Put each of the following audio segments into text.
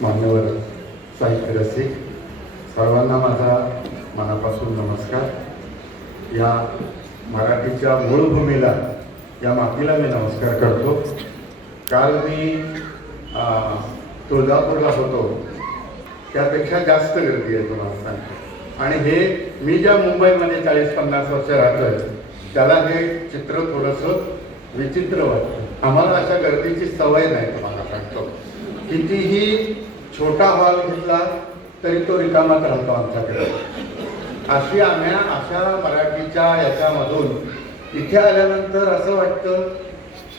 मान्यवर साहित्य रसिक सर्वांना माझा मनापासून नमस्कार. या मराठीच्या मूळ भूमीला या मातीला मी नमस्कार करतो. काल मी तुळजापूरला होतो. त्यापेक्षा जास्त गर्दी आहे तुम्हाला सांगतो. आणि हे मी ज्या मुंबईमध्ये चाळीस पन्नास वर्ष राहतोय त्याला हे चित्र थोडंसं विचित्र वाटतं. आम्हाला अशा गर्दीची सवय नाही तुम्हाला सांगतो. कितीही छोटा हॉल घेतला तरी तो रिकामाच राहतो आमच्याकडे. अशी आम्ही अशा मराठीच्या याच्यामधून इथे आल्यानंतर असं वाटतं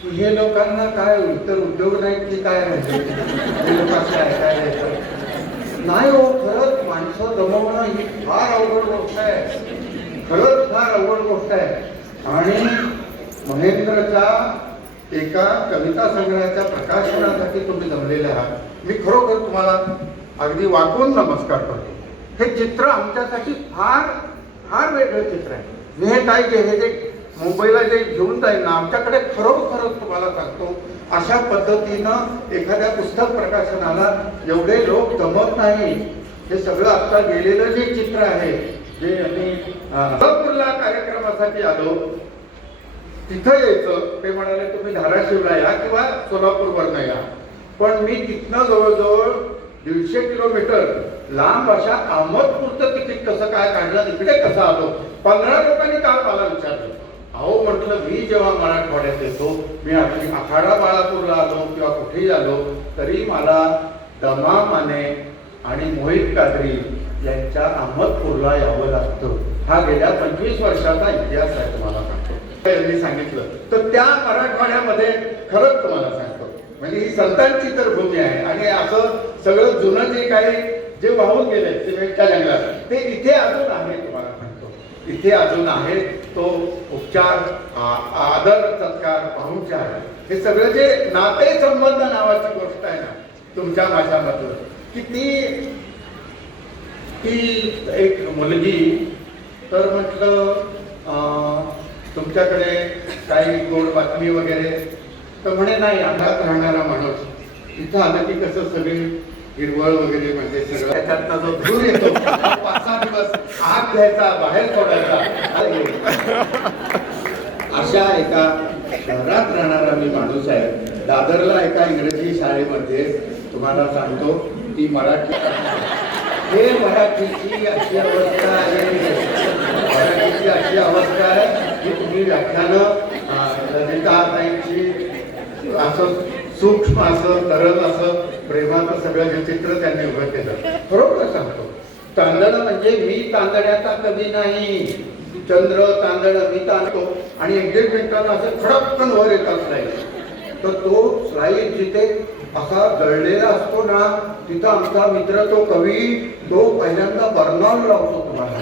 की हे लोकांना काय इतर उद्योग नाहीत की काय म्हणजे हे लोक असे ऐकायला येतात. नाही हो खरंच माणसं जमवणं ही फार अवघड गोष्ट आहे. खरंच फार अवघड गोष्ट आहे. आणि महेंद्रच्या एका कविता संग्रहाच्या प्रकाशनासाठी तुम्ही जमलेले आहात. मी खरोखर तुम्हाला अगदी वाकून नमस्कार करतो. हे चित्र आमच्यासाठी फार फार वेगळं चित्र आहे. मी हे काय जे हे जे मुंबईला जे घेऊन जाईल ना आमच्याकडे खरोखरच तुम्हाला सांगतो अशा पद्धतीनं एखाद्या पुस्तक प्रकाशनाला एवढे लोक जमत नाही. हे सगळं आता गेलेलं जे चित्र आहे जे आम्ही अं, सोलापूरला कार्यक्रमासाठी आलो तिथं यायचं. ते म्हणाले तुम्ही धाराशिवला या किंवा सोलापूरवरनं या. पण मी तिथनं जवळजवळ दीडशे किलोमीटर लांब अशा अहमदपूरचं तिकीट कसं काय काढलं तिकडे कसं आलो पंधरा लोकांनी काल मला विचारलं. अहो म्हटलं मी जेव्हा मराठवाड्यात येतो मी आपली आखाडा बाळापूरला आलो किंवा कुठेही आलो तरी मला दमा माने आणि मोहित कादरी यांच्या अहमदपूरला यावं लागतं. हा गेल्या पंचवीस वर्षाचा इतिहास आहे तुम्हाला सांगतो. यांनी सांगितलं. तर त्या मराठवाड्यामध्ये खरंच तुम्हाला सांगतो. म्हणजे ही संतांची तर भूमी आहे. आणि असं सगळं जुनं जे काही जे वाहून गेले सिमेंटच्या जंगलात ते इथे अजून आहे तुम्हाला म्हणतो इथे अजून आहे तो उपचार आ- आदर सत्कार पाहुणचार हे सगळं जे नाते संबंध नावाची गोष्ट आहे ना तुमच्या माझ्यामधलं की ती ती एक मुलगी तर म्हटलं तुमच्याकडे काही गोड बातमी वगैरे तर म्हणे नाही अंधात राहणारा माणूस. इथं आलं की कसं सगळी हिरवळ वगैरे म्हणजे सगळं त्याच्यातनं जो धूर येतो. पाच सहा दिवस आत घ्यायचा बाहेर सोडायचा. अशा एका शहरात राहणारा मी माणूस आहे. दादरला एका इंग्रजी शाळेमध्ये तुम्हाला सांगतो ती मराठी हे मराठीची अशी अवस्था आहे. मराठीची अशी अवस्था आहे की तुम्ही व्याख्यानं अं, ललिता ताईंची असं सूक्ष्म असं तरल असं प्रेमाचं सगळं हे चित्र त्यांनी उभं केलं. बरोबर सांगतो. तांदळ म्हणजे मी तांदळ्याचा कधी नाही. चंद्र तांदळ मी ताणतो आणि एक मिनिटांना असं खडपकन वर येतात स्लाईड तर तो स्लाईड जिथे असा जळलेला असतो ना तिथं आमचा मित्र तो कवी तो पहिल्यांदा बर्नॉल लावतो तुम्हाला.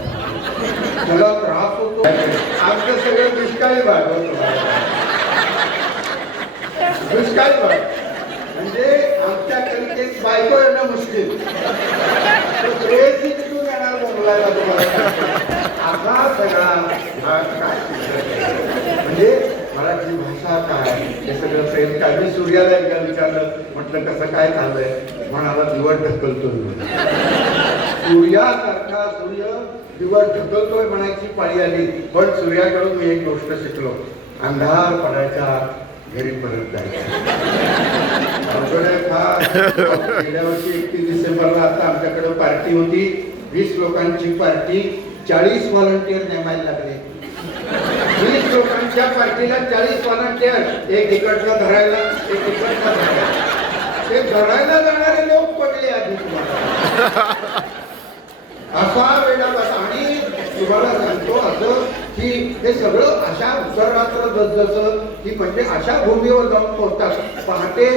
त्याला त्रास होतो. आमचं सगळं दुष्काळी भाग तुम्हाला दुष्काळ भाग म्हणजे आमच्या कवितेत बायको येणं मुश्किल. तो येणार बोलायला तुम्हाला. आता सगळा काय म्हणजे मराठी भाषा काय? हे सगळं प्रेम काय? मी सूर्याला एकदा विचारलं म्हटलं कसं काय चाललंय? म्हणाला दिवट ढकलतो सूर्यासारखा सूर्य दिवस ढकलतोय म्हणायची पाळी आली. पण सूर्याकडून मी एक गोष्ट शिकलो. अंधार पडायच्या घरी परत जायचं. गेल्या वर्षी एकतीस डिसेंबरला आता आमच्याकडे पार्टी होती वीस लोकांची पार्टी चाळीस व्हॉलंटियर नेमायला लागले वीस लोकांच्या पार्टीला चाळीस व्हॉलंटियर एक इकडचा धरायला एक इकडचा धरायला ते धरायला जाणारे लोक पडले आधी तुम्हाला असा वेळा आणि तुम्हाला सांगतो असं की हे सगळं अशा उत्सर्गात्र जसजसं की म्हणजे अशा भूमीवर जाऊन पोहोचतात. पहाटे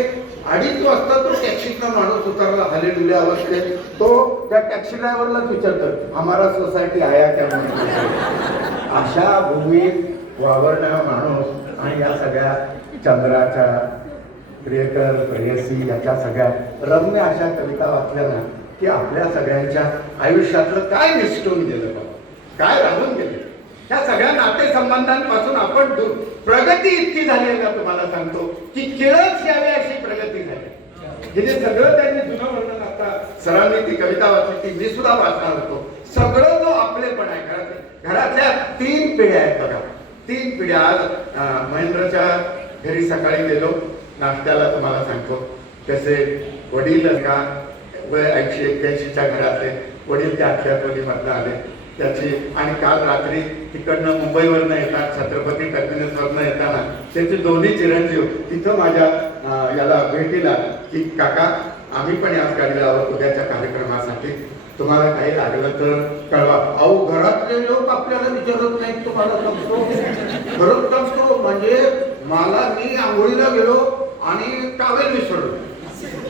अडीच वाजता तो टॅक्सीतला माणूस उतरला हलेडुले अवस्थेत. तो त्या टॅक्सी ड्रायव्हरलाच विचारतो आम्हाला सोसायटी आहे त्यामुळे अशा भूमीत वावरणारा माणूस आणि या सगळ्या चंद्राच्या प्रियकर प्रेयसी याच्या सगळ्या रम्य अशा कविता वाचल्या ना की आपल्या सगळ्यांच्या आयुष्यातलं काय निसटून गेलं काय राहून गेलं? ह्या सगळ्या नातेसंबंधांपासून आपण दूर. प्रगती इतकी झाली आहे ना तुम्हाला सांगतो? की किळच यावे अशी प्रगती झाली. हे जे सगळं त्यांनी जुनं वर्णन सरांनी ती कविता वाचली ती मी सुद्धा वाचणार होतो. सगळं जो आपलेपण आहे घरात घरातल्या तीन पिढ्या आहेत बघा. तीन पिढ्या आज महेंद्रच्या घरी सकाळी गेलो. नाश्त्याला तुम्हाला सांगतो. त्याचे वडील का? वय ऐंशी एक्क्याऐंशीच्या घरातले. वडील त्या अठ्यातोलीमधनं आले. त्याची आणि काल रात्री तिकडनं मुंबईवरनं येतात छत्रपती टर्मिनसवरनं येताना त्याचे दोन्ही चिरंजीव तिथं माझ्या याला भेटीला की काका आम्ही पण याच गाडीला आहोत उद्याच्या कार्यक्रमासाठी. तुम्हाला काही लागलं तर कळवा. अहो घरातले लोक आपल्याला विचारत नाहीत तुम्हाला जमतो खरंच जमतो म्हणजे मला मी आंघोळीला गेलो आणि कावेल विसरलो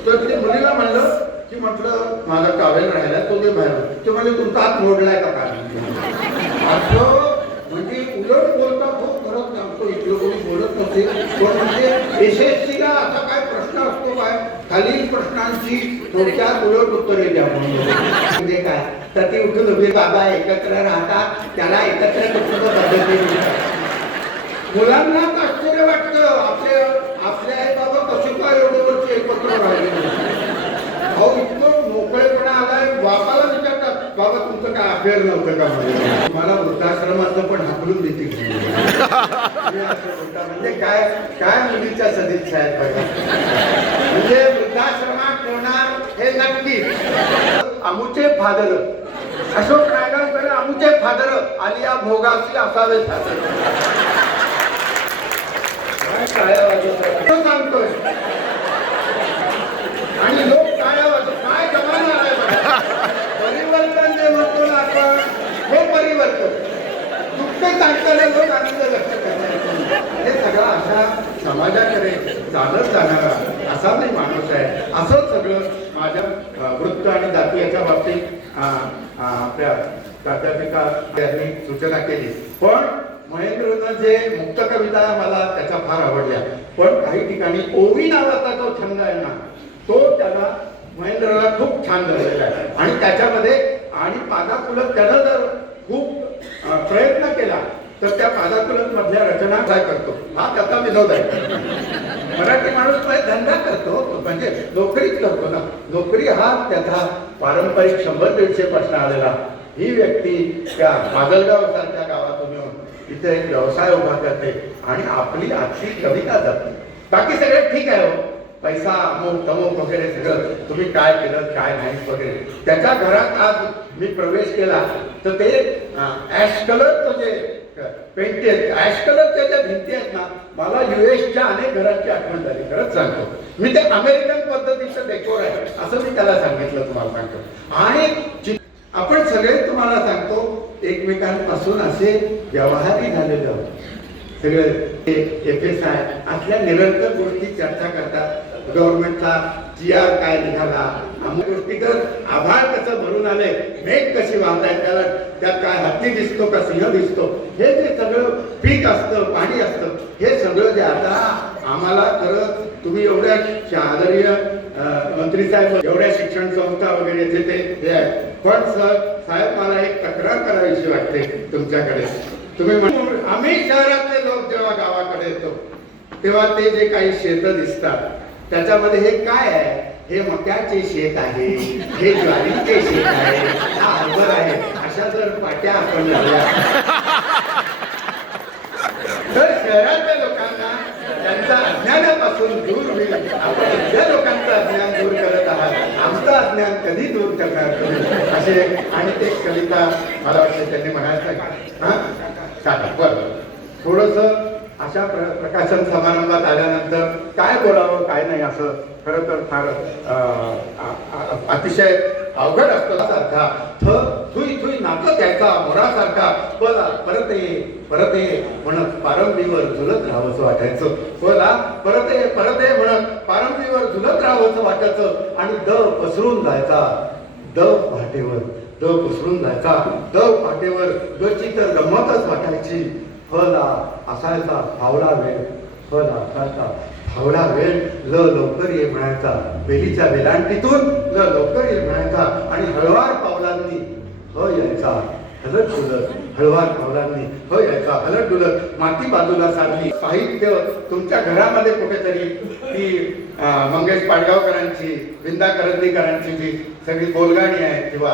तर ते मुलीला म्हणलं की म्हटलं माझा टॉवेल राहिला तो ते बाहेर ते म्हणजे तुमचा हात मोडलाय का काय असं म्हणजे उलट बोलता खूप खरंच सांगतो इकडे कोणी बोलत नसेल पण म्हणजे एस एस ला असा काय प्रश्न असतो काय? खालील प्रश्नांची थोडक्यात उलट उत्तरे द्या म्हणून म्हणजे काय? तर ते उठून उभे बाबा एकत्र राहतात त्याला एकत्र कुटुंब पद्धती मुलांना आश्चर्य वाटतं आपले आपले आई बाबा कसे काय एवढं वर्ष एकत्र राहिले अहो इतकं मोकळेपणा आलाय बापाला विचारतात बाबा तुमचं काय अफेअर नव्हतं का म्हणजे मला वृद्धाश्रमातलं पण हाकलून देतील. म्हणजे काय काय मुलीच्या सदिच्छा आहेत बघा. म्हणजे वृद्धाश्रमात ठेवणार हे नक्की. अमुचे फादर अशोक नायगावकर अमुचे फादर आलिया भोगासी असावे फादर. काय सांगतोय आणि लोक टाळ्या वाजवतात काय जमाना आहे बघा. परिवर्तन जे म्हणतो ना आपण हे परिवर्तन दुःख सांगताना लोक आनंद व्यक्त करतात हे सगळं अशा समाजाकडे चालत जाणारा असा नाही माणूस आहे. असंच सगळं माझ्या वृत्त आणि जाती याच्या बाबतीत आपल्या प्राध्यापिका यांनी सूचना केली. पण महेंद्रनं जे मुक्त कविता मला त्याच्या फार आवडल्या. पण काही ठिकाणी ओवी नावाचा जो छंद आहे ना तो त्याला महेंद्रला खूप छान झालेला आहे. आणि त्याच्यामध्ये आणि पादाकुलत त्यानं जर खूप प्रयत्न केला तर त्या पादाकुलत मधल्या रचना काय करतो? हा त्याचा विनोद आहे. मराठी माणूस काय धंदा करतो म्हणजे नोकरीच करतो ना. नोकरी हा त्याचा पारंपरिक शंभर दीडशे प्रश्न आलेला. ही व्यक्ती त्या माजलगाव सारख्या गावातून येऊन इथे एक व्यवसाय उभा करते आणि आपली आजची कविता जाते बाकी सगळे ठीक आहे हो. पैसा अमुक तमुक वगैरे सगळं. तुम्ही काय केलं काय नाही वगैरे. त्याच्या घरात आज मी प्रवेश केला तर ते ऍश कलर जे पेंटेड ॲश कलरच्या ज्या भिंती आहेत ना मला युएसच्या अनेक घरांची आठवण झाली. खरंच सांगतो. मी ते अमेरिकन पद्धतीचं डेकोर आहे. असं मी त्याला सांगितलं तुम्हाला सांगतो. आणि आपण सगळे तुम्हाला सांगतो एकमेकांपासून असे व्यवहारही झालेले होते सगळे एफ एस आय असल्या निरंतर गोष्टी चर्चा करतात. गव्हर्नमेंटचा जी आर काय निघाला गोष्टीकर गोष्टी तर कसं भरून आले मेघ कशी वाहताय त्याला त्यात काय हत्ती दिसतो का सिंह दिसतो? हे जे सगळं पीक असतं पाणी असतं हे सगळं जे आता आम्हाला खरं तुम्ही एवढ्या आदरणीय मंत्री साहेब एवढ्या शिक्षण संस्था वगैरे ते हे आहे पण सर साहेब मला एक तक्रार करावीशी वाटते तुमच्याकडे. तुम्ही म्हणून आम्ही शहरातले लोक जेव्हा गावाकडे येतो तेव्हा ते जे काही शेत दिसतात त्याच्यामध्ये हे काय आहे? हे मक्याचे शेत आहे हे ज्वारीचे शेत आहे हा हरभर आहे. अशा जर पाट्या आपण लावल्या. तर शहरातल्या लोकांना त्यांचा अज्ञानापासून दूर होईल. आपण त्या लोकांचं अज्ञान दूर करत आहात. आमचं अज्ञान कधी दूर करणार तुम्ही? असे आणि ते कविता मला वाटतं त्यांनी म्हणायचं हा? बरं. थोडंसं अशा प्र प्रकाशन समारंभात आल्यानंतर काय बोलावं काय नाही असं खरं तर फार अतिशय अवघड असतो सारखा. थ थुई थुई नातं त्याचा मोरासारखा बोला परत ये परत ये म्हणत पारंबीवर झुलत राहावंसं वाटायचं. बोला परत ये परत ये म्हणत पारंबीवर झुलत राहावंसं वाटायचं. आणि द पसरून जायचा. द पाटेवर द पसरून जायचा. द पाटेवर दची तर गंमतच वाटायची. हो फला असायचा फावला वेळ. हो फला असायचा फावला वेळ ल लवकर ये म्हणायचा. बेलीच्या वेलांटीतून ल लवकर ये म्हणायचा. आणि हळवार पावलांनी. ह यायचा. हलत फुलत. हळवार पावलांनी होय याचा हलत डुलत माती बाजूला साधली साहित्य तुमच्या घरामध्ये कुठेतरी ती मंगेश पाडगावकरांची विंदा करंदीकरांची जी सगळी बोलगाणी आहे किंवा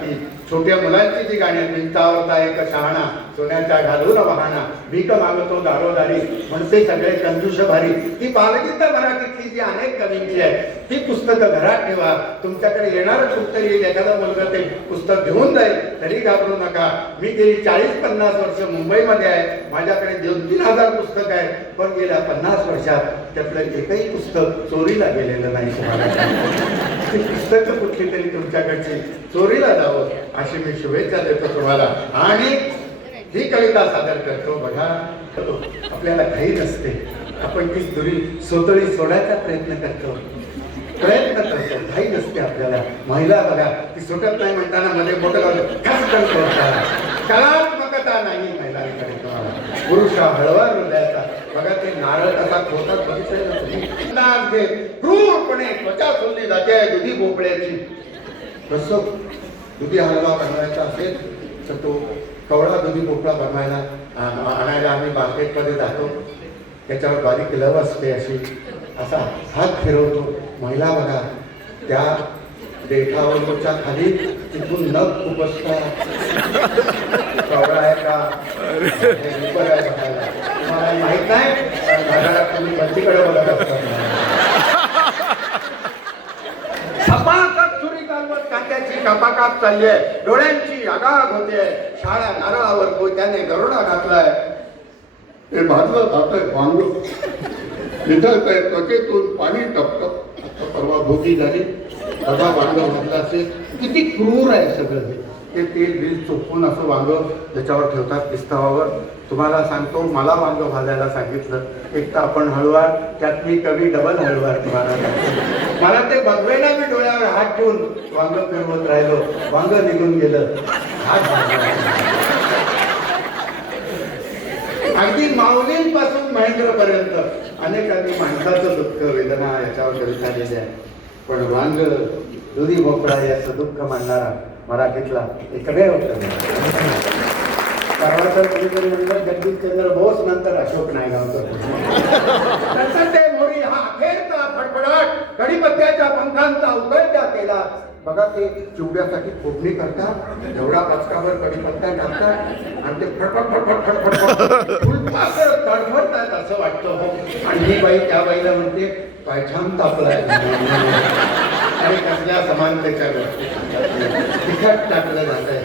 ती छोट्या मुलांची जी गाणी आहेत विंतावरता एक शहाणा सोन्याच्या घालून वाहना भीक मागतो दारोदारी म्हणते सगळे कंजूष भारी ती बालगीता मराठीतली जी अनेक कवींची आहे ती पुस्तकं घरात ठेवा. तुमच्याकडे येणारं कुठतरी एखादा मुलगा ते पुस्तक घेऊन जाईल तरी घाबरू नका. मी गेली चाळीस पन्नास वर्ष मुंबईमध्ये आहे. माझ्याकडे दोन तीन हजार पुस्तक आहे पण गेल्या पन्नास वर्षात त्यातलं एकही पुस्तक चोरीला गेलेलं नाही पुस्तक ती पुस्तकं कुठली तरी तुमच्याकडची चोरीला जावं अशी मी शुभेच्छा देतो तुम्हाला. आणि ही कविता सादर करतो. बघा आपल्याला घाई नसते. आपण ती दुरी सोतळी सोडायचा प्रयत्न करतो. प्रयत्न करतो. घाई नसते आपल्याला. महिला बघा ती सुटत नाही म्हणताना मध्ये मोठं लावलं खसखस कलात्मकता नाही महिलांकडे तुम्हाला पुरुष हळवा हृदयाचा. बघा ते नारळ कसा खोतात बघितलं ना अंदाज घे, क्रूरपणे त्वचा सोडली जाते दुधी भोपळ्याची. कसं दुधी हलवा बनवायचा असेल तर तो कवळा दुधी भोपळा बनवायला आणायला आम्ही मार्केटमध्ये जातो. त्याच्यावर बारीक लव असते अशी. असा हात फिरवतो. महिला बघा त्या देठावरच्या खाली तिथून नख खूप असतात कवळा आहे का हे उपर आहे बघायला तुम्हाला माहीत नाही पण बाजारात तुम्ही बंदीकडे बघत असतात सपासप छुरी चालवत काट्याची कापाकाप चालली आहे. डोळ्यांची आगाग होते. शाळा नारळावर कोयत्याने गरुडा घातलाय. हे भाजलं जातंय भांग निधळतंय त्वचेतून पाणी टपटप. परवा भोगी झाली. बघा वांग घातला असेल. किती क्रूर आहे सगळं हे. ते तेल बिल चोपून असं वांगं त्याच्यावर ठेवतात पिस्तवावर. तुम्हाला सांगतो मला वांग भाजायला सांगितलं. एक तर आपण हळवार त्यात मी कवी डबल हळवार तुम्हाला मला ते बघवेना मी डोळ्यावर हात ठेवून वांग फिरवत राहिलो वांग निघून गेलं. हात अगदी माऊलींपासून महेंद्रपर्यंत. अनेकांनी माणसाचं दुःख वेदना याच्यावर कविता आलेली आहे पण वांग दुधी भोपळा याचं दुःख मांडणारा मराठीतला. हे सगळे होतं. परवा तर कुणीतरी म्हणलं जगदीशचंद्र बोस नंतर अशोक नायगावकर. तसं ते मोरी हा अखेरचा फडफडाट. कडीपत्त्याच्या पंखांचा उकळत्या केला बघा ते चिवड्यासाठी फोडणी करतात एवढा पचकावर कडीपत्ता टाकतात आणि ते फटफट फटफट फटफट फुलपाखर तडफडतात असं वाटतं. हो आणि ही बाई त्या बाईला म्हणते पायछान तापलाय. आणि कसल्या समानतेच्या गोष्टी तिखट टाकलं जात आहे.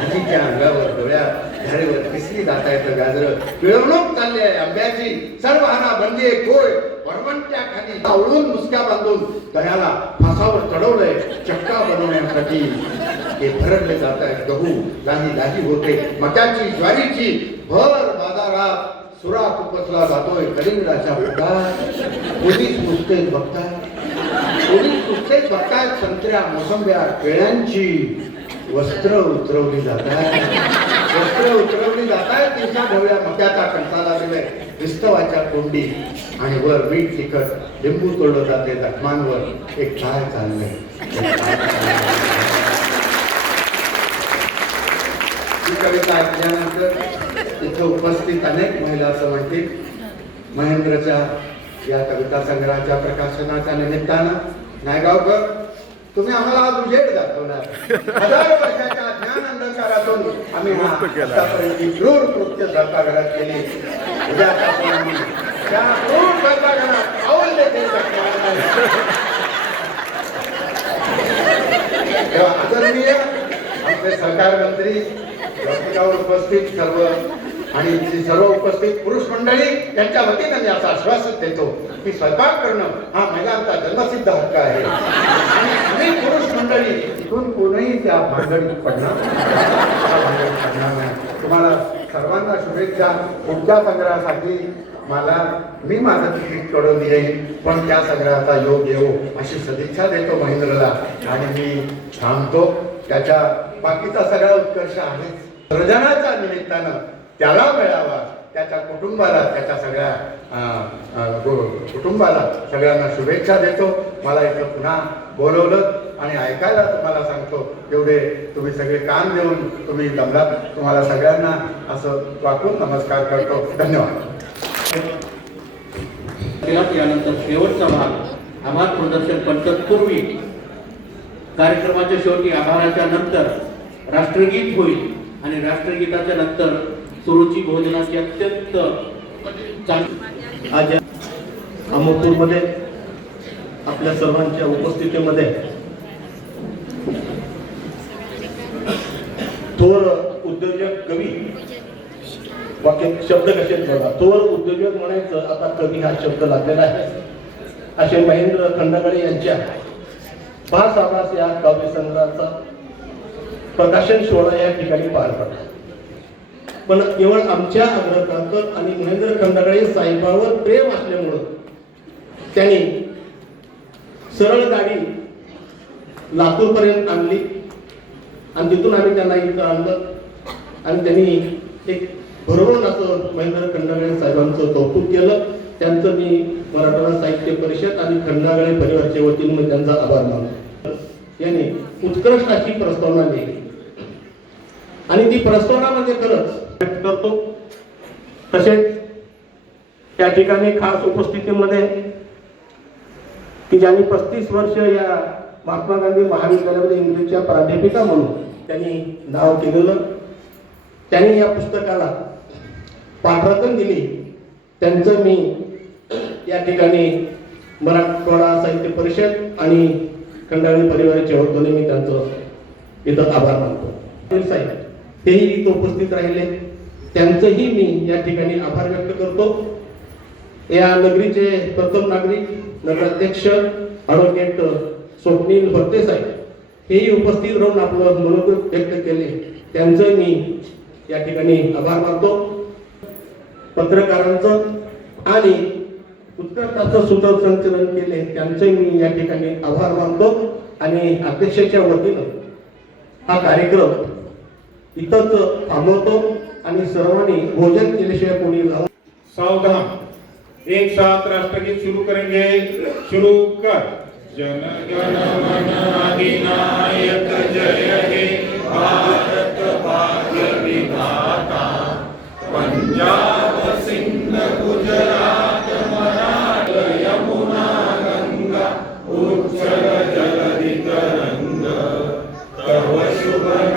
आजीच्या अंगावर डोळ्यात झाडेवर किसली जात आहेत गाजर. पिळवणूक चालली आहे. आंब्याची सर्व हाना बंदी आहे. कोय? वरवंट्या खाली आवळून मुसक्या बांधून दह्याला फासावर चढवलंय. चक्का बनवण्यासाठी हे भरडले जात आहेत. गहू लाही लाही होते. मक्याची ज्वारीची भर बाजारात सुरा उपसला जातोय. कलिंगडाच्या पोटात. पोलीस पुस्तक बघताय पोलीस पुस्तक स्वतः संत्र्या मोसंब्या केळ्यांची वस्त्र उतरवली जातात. वस्त्र उतरवली जात आहेत तिच्या ढवळ्या मक्याचा कंटा लागलेला विस्तवाच्या कोंडी आणि वर मीठ तिखट लिंबू तोडलं जाते जखमांवर एक काय चाललंय. ही कविता ऐकल्यानंतर तिथं उपस्थित अनेक महिला असं म्हणतील. महेंद्रच्या या कविता संग्रहाच्या प्रकाशनाच्या निमित्तानं नायगावकर तुम्ही आम्हाला आज उजेड दाखवला हजारो वर्षाच्या ज्ञान अंधकारातून आम्ही आतापर्यंत क्रूर कृत्य स्वयंपाकघरात केली. त्या क्रूर स्वयंपाकघरात पाऊल देखील टाकणार नाही. तेव्हा आदरणीय आमचे सरकार मंत्री उपस्थित सर्व आणि सर्व उपस्थित पुरुष मंडळी यांच्या वतीनं मी असं आश्वासन देतो की स्वयंपाक करणं हा महिलांचा जन्मसिद्ध हक्क आहे. आणि अनेक पुरुष मंडळी इथून कोणीही त्या भांडणीत पडणार पडणार नाही. तुम्हाला सर्वांना शुभेच्छा. पुढच्या संग्रहासाठी मला मी माझं तिकीटकडून येईन पण त्या संग्रहाचा योग येऊ अशी सदिच्छा देतो महेंद्रला. आणि मी थांबतो. त्याच्या बाकीचा सगळा उत्कर्ष आहेच. सृजनाच्या निमित्तानं त्याला मिळावा. त्याच्या कुटुंबाला त्याच्या सगळ्या कुटुंबाला सगळ्यांना शुभेच्छा देतो. मला इथं पुन्हा बोलवलं आणि ऐकायला तुम्हाला सांगतो एवढे तुम्ही सगळे काम देऊन तुम्ही दमलात तुम्हाला सगळ्यांना असं वाकून नमस्कार करतो. धन्यवाद. यानंतर शेवटचा भाग आभार प्रदर्शन पद्धतपूर्वी कार्यक्रमाच्या शेवटी आभाराच्या नंतर राष्ट्रगीत होईल आणि राष्ट्रगीताच्या नंतर सुरुची भोजनाची अत्यंत चांगली आज अमोपूरमध्ये आपल्या सर्वांच्या उपस्थितीमध्ये थोर उद्योजक कवी वाक्य शब्द कसे ठेवला बघा. थोर उद्योजक म्हणायचं आता कवी हा शब्द लागलेला आहे. असे महेंद्र खंडगळे यांच्या पाच आभास या काव्यसंग्रहाचा प्रकाशन सोहळा या ठिकाणी पार पडला. पण केवळ आमच्या अग्रकांतर आणि महेंद्र खंडागळे साहेबावर प्रेम असल्यामुळं त्यांनी सरळ गाडी लातूरपर्यंत आणली. आणि तिथून आम्ही त्यांना इथं आणलं. आणि त्यांनी एक भरवून असं महेंद्र खंडागळे साहेबांचं कौतुक केलं. त्यांचं मी मराठवाडा साहित्य परिषद आणि खंडागळे परिवारच्या वतीने त्यांचा आभार मानतो. यांनी उत्कृष्ट अशी प्रस्तावना लिहिली आणि ती प्रस्तावना म्हणजे खरंच करतो. तसेच त्या ठिकाणी खास उपस्थितीमध्ये की ज्यांनी पस्तीस वर्ष या महात्मा गांधी महाविद्यालयामध्ये इंग्रजीच्या प्राध्यापिका म्हणून त्यांनी नाव केलेलं त्यांनी या पुस्तकाला पाठराखण दिली. त्यांचं मी या ठिकाणी मराठवाडा साहित्य परिषद आणि खंडाळी परिवाराच्या वतीने मी त्यांचं इथं आभार मानतो. साहेब तेही इथं उपस्थित राहिले. त्यांचंही मी या ठिकाणी आभार व्यक्त करतो. या नगरीचे प्रथम नागरिक नगराध्यक्ष ॲडव्होकेट स्वप्नील भरते साहेब. हेही उपस्थित राहून आपलं मनोगत व्यक्त केले. त्यांचं मी या ठिकाणी आभार मानतो. पत्रकारांचं आणि उत्कृष्टाचं सूत्रसंचलन केले त्यांचे मी या ठिकाणी आभार मानतो. आणि अध्यक्षाच्या वतीनं हा कार्यक्रम इथंच थांबवतो आणि सर्वांनी भोजन केल्याशिवाय कोणी जाऊ सावधान. एक साथ राष्ट्रगीत शुरू करेंगे. शुरू कर. जन गण मन अधिनायक जय हे. भारत भाग्य विधाता. पंजाब सिंध गुजरात मराठ यमुना गंगा उच्चल जलधि तरंग तव शुभ